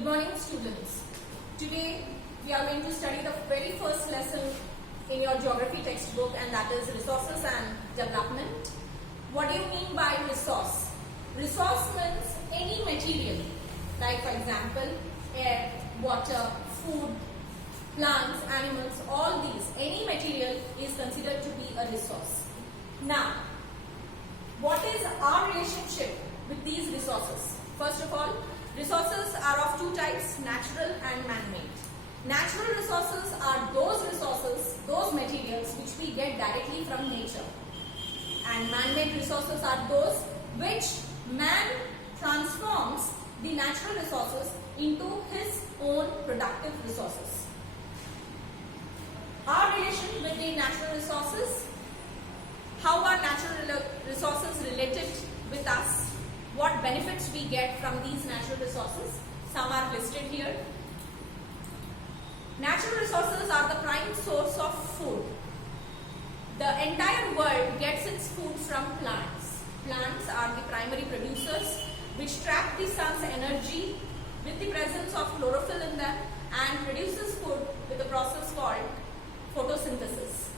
Good morning, students. Today we are going to study the very first lesson in your geography textbook, and that is resources and development. What do you mean by resource? Resource means any material, like for example air, water, food, plants, animals, all these, any material is considered to be a resource. Now, what is our relationship with these resources? First of all, resources are of two types, natural and man-made. Natural resources are those resources, those materials which we get directly from nature. And man-made resources are those which man transforms the natural resources into his own productive resources. Our relation with the natural resources, how are natural resources related with us? What benefits we get from these natural resources? Some are listed here. Natural resources are the prime source of food. The entire world gets its food from plants. Plants are the primary producers which trap the sun's energy with the presence of chlorophyll in them and produces food with a process called photosynthesis.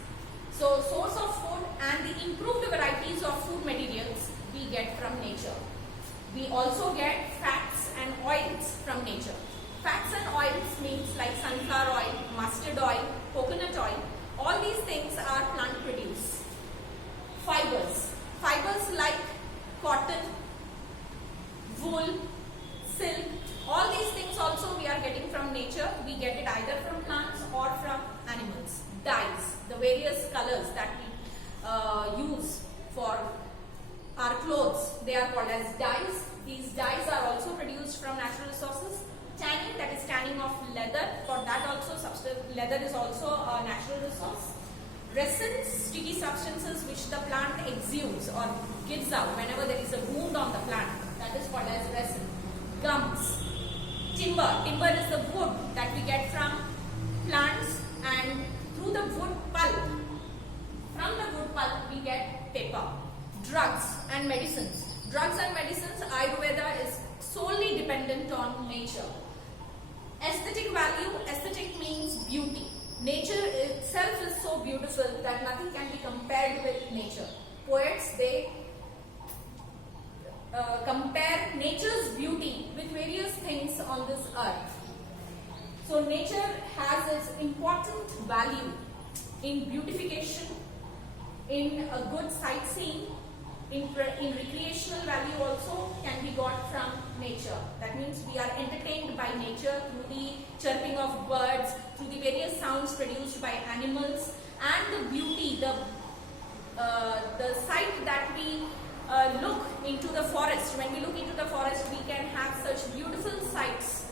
So, source of food and the improved varieties of food materials we get from nature. We also get fats and oils from nature. Fats and oils means like sunflower oil, mustard oil, coconut oil. All these things are plant produced. Fibers. Fibers like cotton, wool, silk. All these things also we are getting from nature. We get it either from plants or from animals. Dyes, the various colors that we use for our clothes, they are called as dyes. These dyes are also produced from natural resources. Tanning, that is tanning of leather, for that also leather is also a natural resource. Resins, sticky substances which the plant exudes or gives out whenever there is a wound on the plant, that is called as resin. Gums, timber. Timber is the wood that we get from plants, and through the wood pulp, from the wood pulp we get paper. Drugs and medicines. Drugs and medicines, Ayurveda is solely dependent on nature. Aesthetic value, aesthetic means beauty. Nature itself is so beautiful that nothing can be compared with nature. Poets, they compare nature's beauty with various things on this earth. So nature has its important value in beautification, in a good sightseeing, in recreational value also can be got from nature. That means we are entertained by nature through the chirping of birds, through the various sounds produced by animals, and the beauty, the sight that we look into the forest. When we look into the forest, we can have such beautiful sights.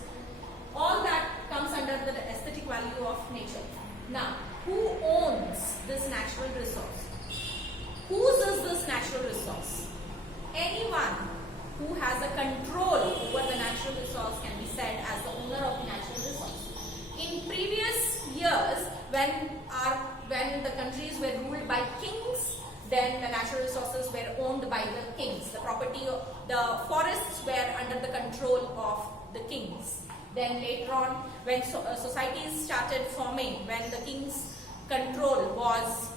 All that comes under the aesthetic value of nature. Now, who owns this natural resource? Whose is this natural resource? Anyone who has a control over the natural resource can be said as the owner of the natural resource. In previous years, when the countries were ruled by kings, then the natural resources were owned by the kings. The forests were under the control of the kings. Then later on, when societies started forming, when the king's control was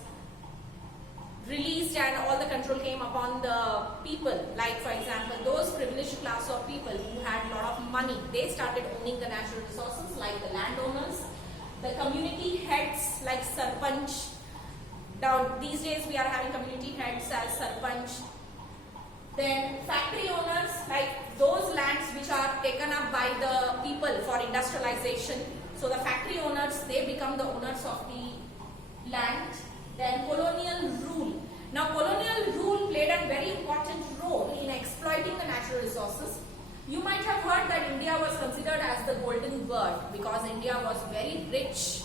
released and all the control came upon the people, like for example those privileged class of people who had a lot of money, they started owning the natural resources, like the landowners, the community heads like sarpanch. Now these days we are having community heads as sarpanch. Then factory owners, like those lands which are taken up by the people for industrialization. So the factory owners, they become the owners of the land. Then colonial rule. Now colonial rule played a very important role in exploiting the natural resources. You might have heard that India was considered as the golden bird because India was very rich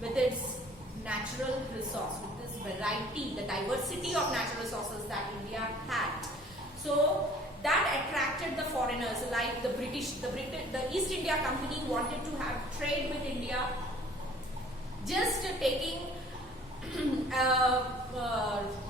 with its natural resource, with this variety, the diversity of natural resources that India had. So that attracted the foreigners, like the East India Company wanted to have trade with India, just taking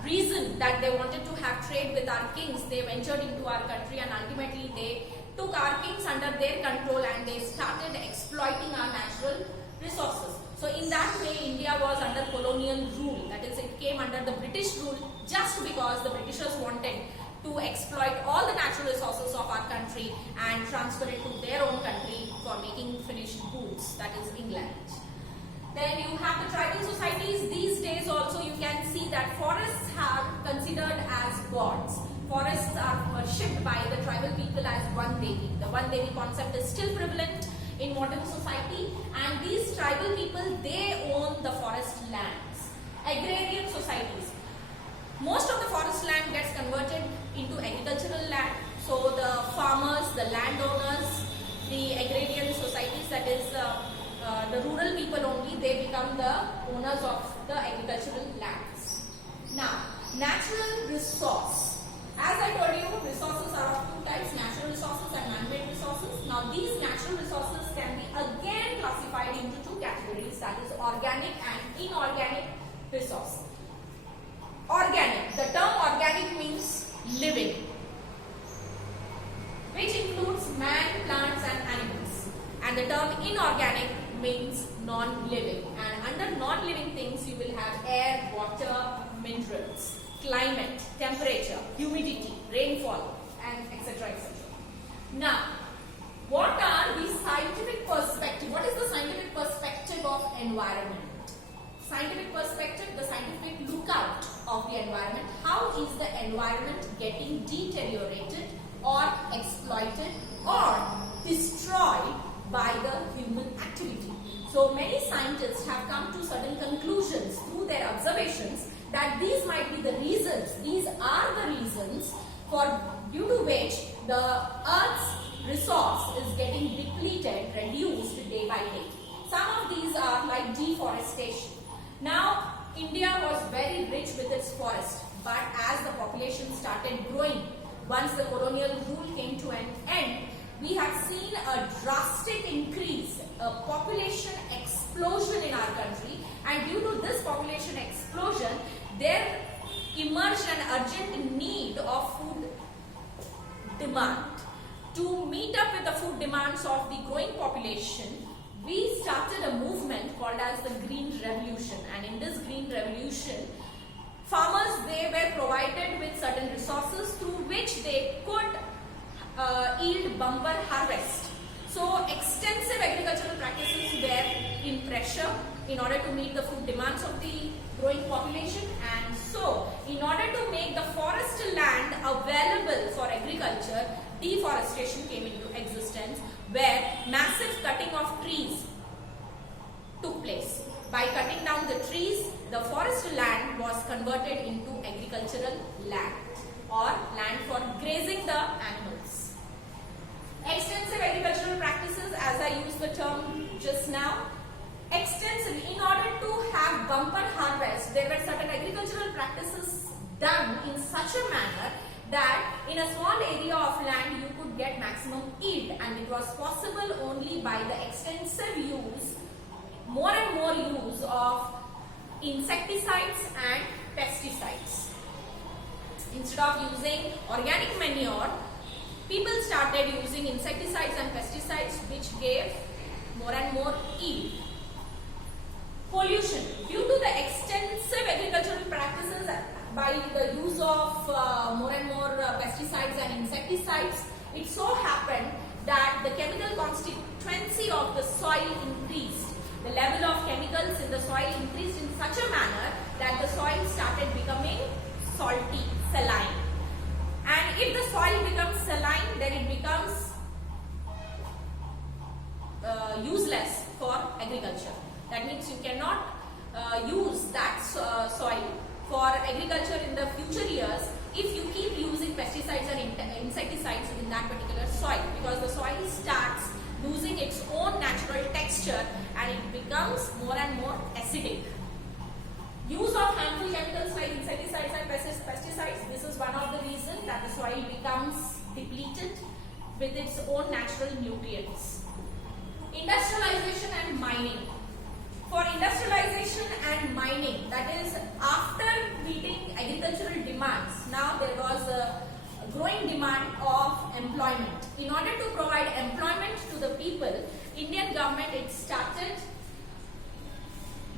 reason that they wanted to have trade with our kings. They ventured into our country and ultimately they took our kings under their control and they started exploiting our natural resources. So in that way, India was under colonial rule. That is, it came under the British rule just because the Britishers wanted to exploit all the natural resources of our country and transfer it to their own country for making finished goods, that is England. Then you have the tribal societies. These days also you can see that forests are considered as gods. Forests are worshipped by the tribal people as one Devi. The one Devi concept is still prevalent in modern society, and these tribal people, they own the forest lands. Agrarian societies. Most of the forest land gets converted into agricultural land. So the farmers, the landowners, the agrarian societies, that is the rural people only, they become the owners of the agricultural lands. Now, natural resource. As I told you, resources are of two types, natural resources and man-made resources. Now, these natural resources can be again classified into two categories, that is organic and inorganic resource. Organic. The term organic means living, which includes man, plants and animals. And the term inorganic means non-living. And under non-living things, you will have air, water, minerals, climate, temperature, humidity, rainfall, and etc. etc. Now, what are the scientific perspective? What is the scientific perspective of environment? Scientific perspective, the scientific lookout of the environment. How is the environment getting deteriorated or exploited or destroyed by the human activity? So many scientists have come to certain conclusions through their observations that these might be the reasons, these are the reasons due to which the Earth's resource is getting depleted, reduced day by day. Some of these are like deforestation. Now, India was very rich with its forest, but as the population started growing, once the colonial rule came to an end, we have seen a drastic increase, a population explosion in our country, and due to this population explosion, there emerged an urgent need of food demand. To meet up with the food demands of the growing population, we started a movement called as the Green Revolution, and in this Green Revolution, farmers, they were provided with certain resources through which they could yield bumper harvest. So extensive agricultural practices were in pressure in order to meet the food demands of the growing population, and so in order to make the forest land available for agriculture, deforestation came into existence, where massive cutting of trees took place. By cutting down the trees, the forest land was converted into agricultural land or land for grazing the animals. Extensive agricultural practices, as I used the term just now, extensive. In order to have bumper harvest, there were certain agricultural practices done in such a manner that in a small area of land you could get maximum yield, and it was possible only by the extensive use, more and more use of insecticides and pesticides. Instead of using organic manure, people started using insecticides and pesticides, which gave more and more yield. Pollution. Due to the extensive agricultural practices, by the use of more and more pesticides and insecticides, it so happened that the chemical constituency of the soil increased. The level of chemicals in the soil increased in such a manner that the soil started becoming salty, saline. And if the soil becomes saline, then it becomes useless for agriculture. That means you cannot use that soil for agriculture in the future years if you keep using pesticides and insecticides in that particular soil, because the soil starts losing its own natural texture and it becomes more and more acidic. Use of harmful chemicals like insecticides and pesticides, this is one of the reasons that the soil becomes depleted with its own natural nutrients. Industrialization and mining. For industrialization and mining, that is after meeting agricultural demands, now there was a growing demand of employment. In order to provide employment to the people, Indian government it started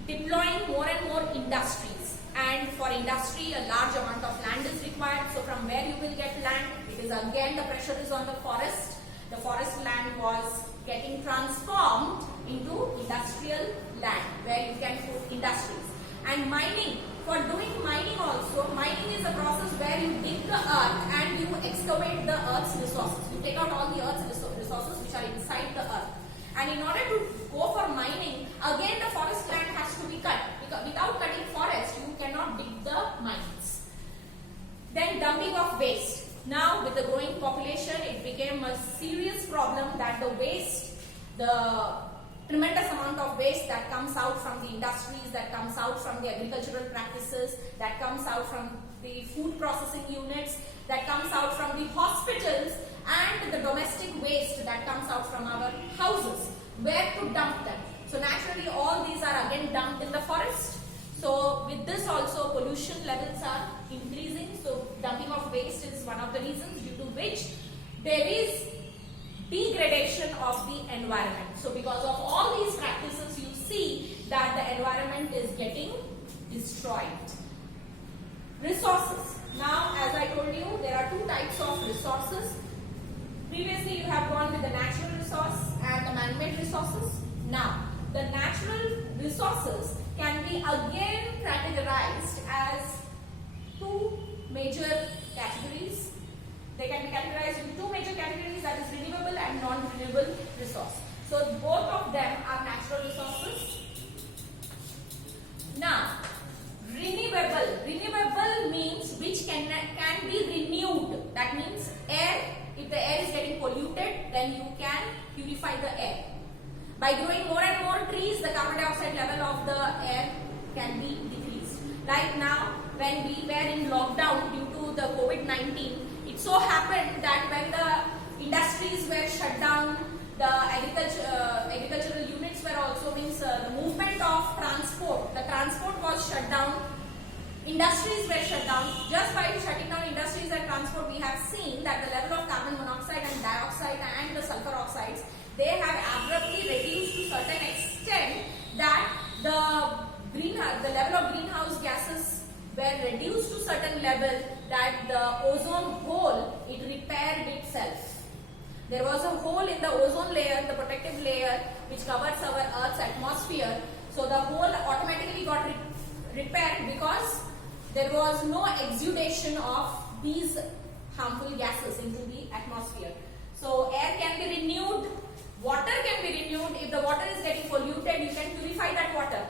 deploying more and more industries, and for industry a large amount of land is required. So from where you will get land? It is again the pressure is on the forest. The forest land was getting transformed into industrial land where you can put industries. And mining, for doing mining also, mining is a process where you dig the earth and you excavate the earth's resources. You take out all the earth's resources which are inside the earth. And in order to go for mining, again the forest land has to be cut. Because without cutting forest, you cannot dig the mines. Then dumping of waste. Now with the growing population, it became a serious problem that the waste, the tremendous amount of waste that comes out from the industries, that comes out from the agricultural practices, that comes out from the food processing units, that comes out from the hospitals, and the domestic waste that comes out from our houses. Where to dump them? So naturally all these are again dumped in the forest. So with this also pollution levels are increasing. So dumping of waste is one of the reasons due to which there is degradation of the environment. So because of all these practices, you see that the environment is getting destroyed. Resources. Now as I told you, there are two types of resources. Previously you have gone with the natural resource and the man-made resources. Now the natural resources can be again categorized as two major categories. They can be categorized into two major categories, that is renewable and non-renewable resource. So both of them are natural resources. Now renewable. Renewable means which can be renewed. That means air. If the air is getting polluted, then you can purify the air. By growing more and more trees, the carbon dioxide level of the air can be decreased. Like now, when we were in lockdown due to the COVID-19, it so happened that when the industries were shut down, the agricultural units were also the movement of transport. The transport was shut down. Industries were shut down. Just by shutting down industries and transport, we have seen that the level of carbon monoxide and dioxide and the sulfur oxides, they have abruptly reduced to certain extent that the level of greenhouse gases were reduced to certain level that the ozone hole, it repaired itself. There was a hole in the ozone layer, the protective layer which covers our Earth's atmosphere. So the hole automatically got repaired because there was no exudation of these harmful gases into the atmosphere. So air can be renewed, water can be renewed. If the water is getting polluted, you can purify that water.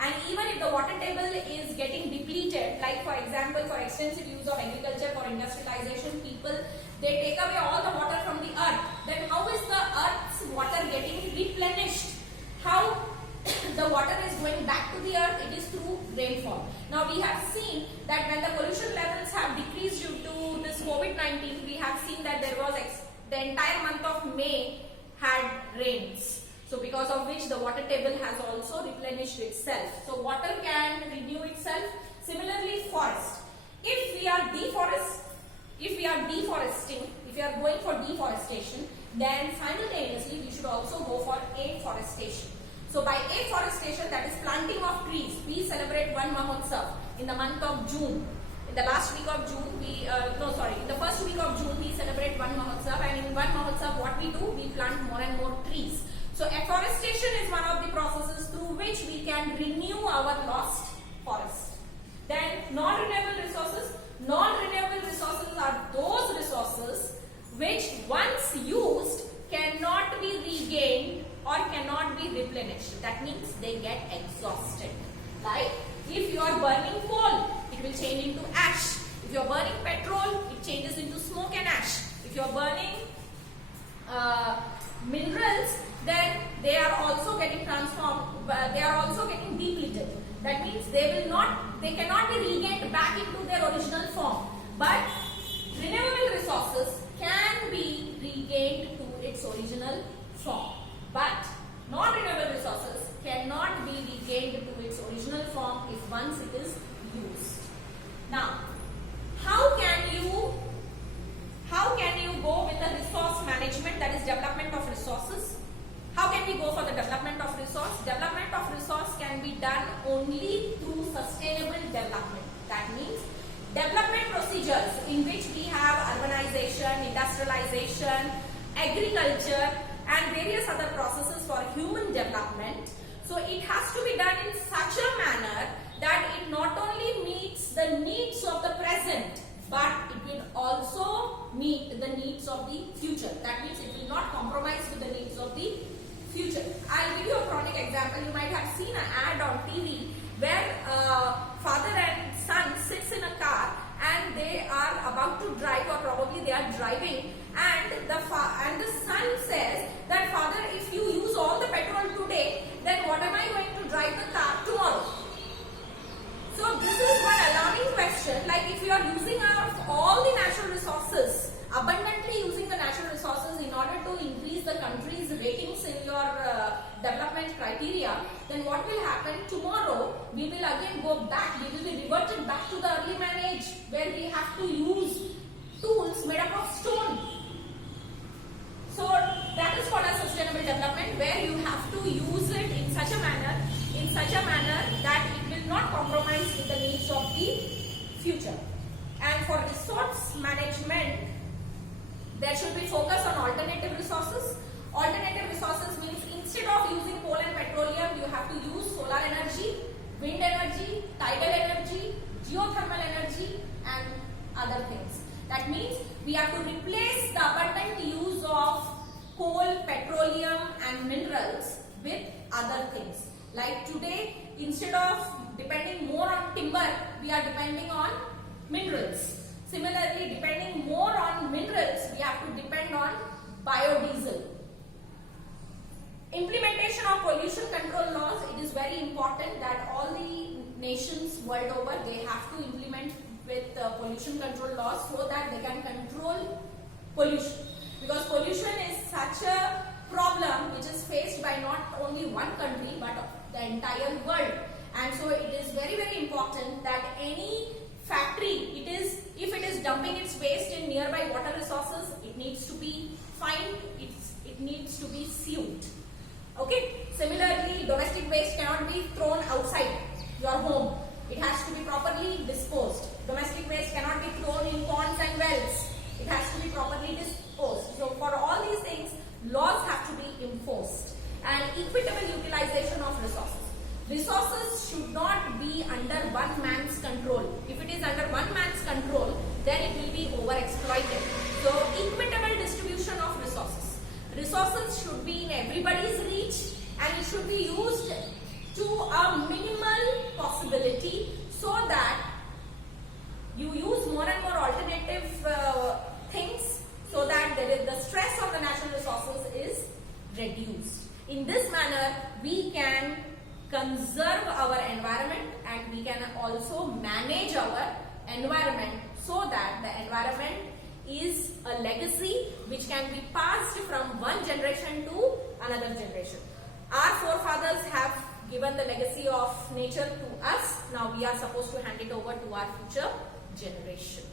And even if the water table is getting depleted, like for example, for extensive use of agriculture, for industrialization, people, they take away all the water from the earth. Then how is the earth's water getting replenished? How the water is going back to the earth? It is through rainfall. Now we have seen that when the pollution levels have decreased due to this COVID-19, we have seen that there was the entire month of May had rains. So because of which the water table has also replenished itself. So water can renew itself. Similarly, forest. If we are deforesting, if we are going for deforestation, then simultaneously we should also go for afforestation. So by afforestation, that is planting of trees, we celebrate Van Mahotsav in the month of June. In the last week of June, in the first week of June, we celebrate Van Mahotsav, and in Van Mahotsav, what we do, we plant more and more trees. So afforestation is one of the processes through which we can renew our lost forest. Then non-renewable resources. Non-renewable resources are those resources which once used cannot be regained or cannot be replenished. That means they get exhausted. Like if you are burning coal, it will change into ash. If you are burning petrol, it changes into smoke and ash. If you are burning minerals, then they are also getting transformed, they are also getting depleted. That means they cannot be regained back into their original form. But renewable resources can be regained to its original form. But non-renewable resources cannot be regained to its original form if once it is used. Now, how can you how can you go with the resource management, that is development of resources? How can we go for the development of resource? Development of resource can be done only through sustainable development. That means development procedures in which we have urbanization, industrialization, agriculture and various other processes for human development. So it has to be done in such a manner that it not only meets the needs of the present, but it will also meet the needs of the future. That means it will not compromise with the needs of the future. I'll give you a chronic example. You might have seen an ad on TV where father and son sits in a car and they are about to drive, or probably they are driving, and the son says that, father, if you use all the petrol today, then what am I going to drive the car tomorrow? So this is one alarming question. Like, if you are using all the natural resources, abundantly using the natural resources in order to increase the country's ratings in your development criteria, then what will happen tomorrow? We will again go back, we will be reverted back to the early man age where we have to use tools made up of stone. So that is called as sustainable development, where you have to use it in such a manner that it will not compromise with the needs of the future. And for resource management, there should be focus on alternative resources. Alternative resources means instead of using coal and petroleum, you have to use solar energy, wind energy, tidal energy, geothermal energy and other things. That means we have to replace the abundant use of coal, petroleum and minerals with other things. Like today, instead of depending more on timber, we are depending on minerals. Similarly, depending more on minerals, we have to depend on biodiesel. Implementation of pollution control laws. It is very important that all the nations world over, they have to implement with pollution control laws so that they can control pollution. Because pollution is such a problem which is faced by not only one country but the entire world. And so it is very, very important that any factory, if it is dumping its waste in nearby water resources, it needs to be fined, it needs to be sued. Okay. Similarly, domestic waste cannot be thrown outside your home. It has to be properly disposed. Domestic waste cannot be thrown in ponds and wells. It has to be properly disposed. So for all these things, laws have to be enforced. And equitable utilization of resources. Resources should not be under one man's control. If it is under one man's control, then it will be overexploited. So equitable distribution of resources. Resources should be in everybody's reach and it should be used to a minimal possibility so that you use more and more alternative things so that the stress on the natural resources is reduced. In this manner, we can conserve our environment and we can also manage our environment so that the environment is a legacy which can be passed from one generation to another generation. Our forefathers have given the legacy of nature to us. Now we are supposed to hand it over to our future generation.